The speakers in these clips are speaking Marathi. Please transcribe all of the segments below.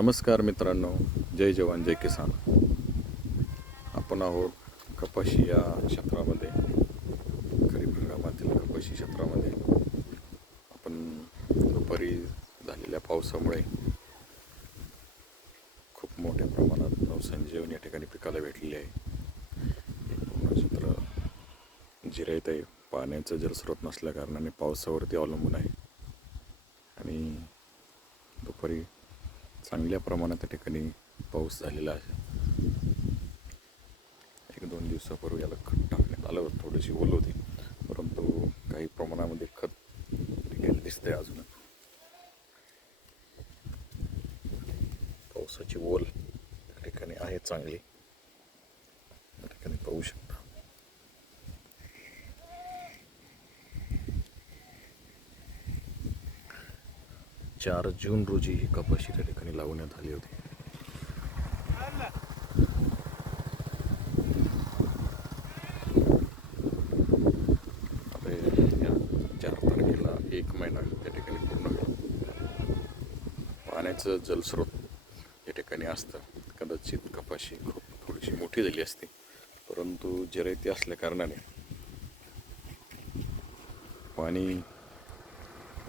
नमस्कार मित्रांनो जय जवान जय किसान. आपण आहोत कपाशी या क्षेत्रामध्ये खरीप हंगामातील कपाशी क्षेत्रामध्ये. आपण दुपारी झालेल्या पावसामुळे खूप मोठ्या प्रमाणात नवसंजीवन या ठिकाणी पिकाला भेटलेले आहे. पूर्ण क्षेत्र जिरायत आहे पाण्याचा जलस्रोत नसल्या कारणाने पावसावरती अवलंबून आहे. आणि दुपारी चांगल्या प्रमाणात त्या ठिकाणी पाऊस झालेला आहे. एक दोन दिवसापूर्वी याला खत टाकण्यात आलं. होतं थोडीशी ओल होती. परंतु काही प्रमाणामध्ये खत ठिकाणी दिसतंय अजून. पावसाची ओल त्या ठिकाणी आहे चांगली. त्या ठिकाणी पाहू चार जून रोजी ही कपाशी त्या ठिकाणी लावण्यात आली होती. चार तारखेला एक महिना त्या ठिकाणी पूर्ण पाण्याचं जलस्रोत या ठिकाणी असतं. कदाचित कपाशी खूप थोडीशी मोठी झाली असते. परंतु जरैती असल्या कारणाने पाणी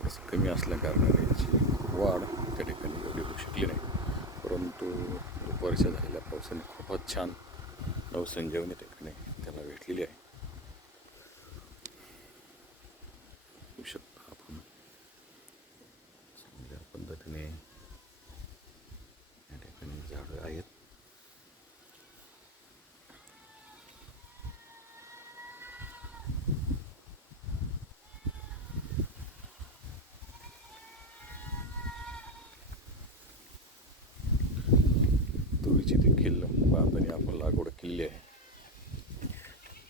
कमी असल्या कारणाने याची वाढ त्या ठिकाणी एवढी होऊ शकली नाही. परंतु दुपारच्या झालेल्या पावसाने खूपच छान नवसंजीवनी त्या ठिकाणी त्याला भेटलेली आहे होऊ शकता आपण चांगल्या पद्धतीने या ठिकाणी झाडं आहेत तुरीची देखील बांधणी आपण लागवड केली आहे.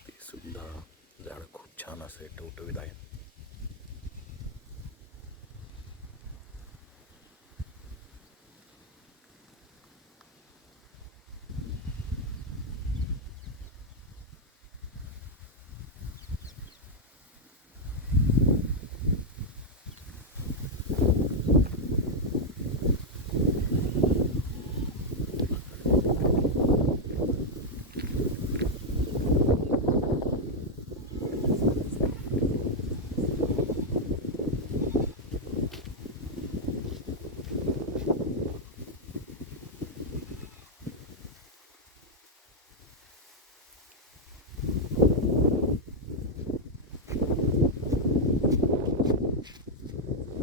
ती सुद्धा झाडं खूप छान असे टवटवीत आहेत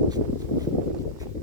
すいません。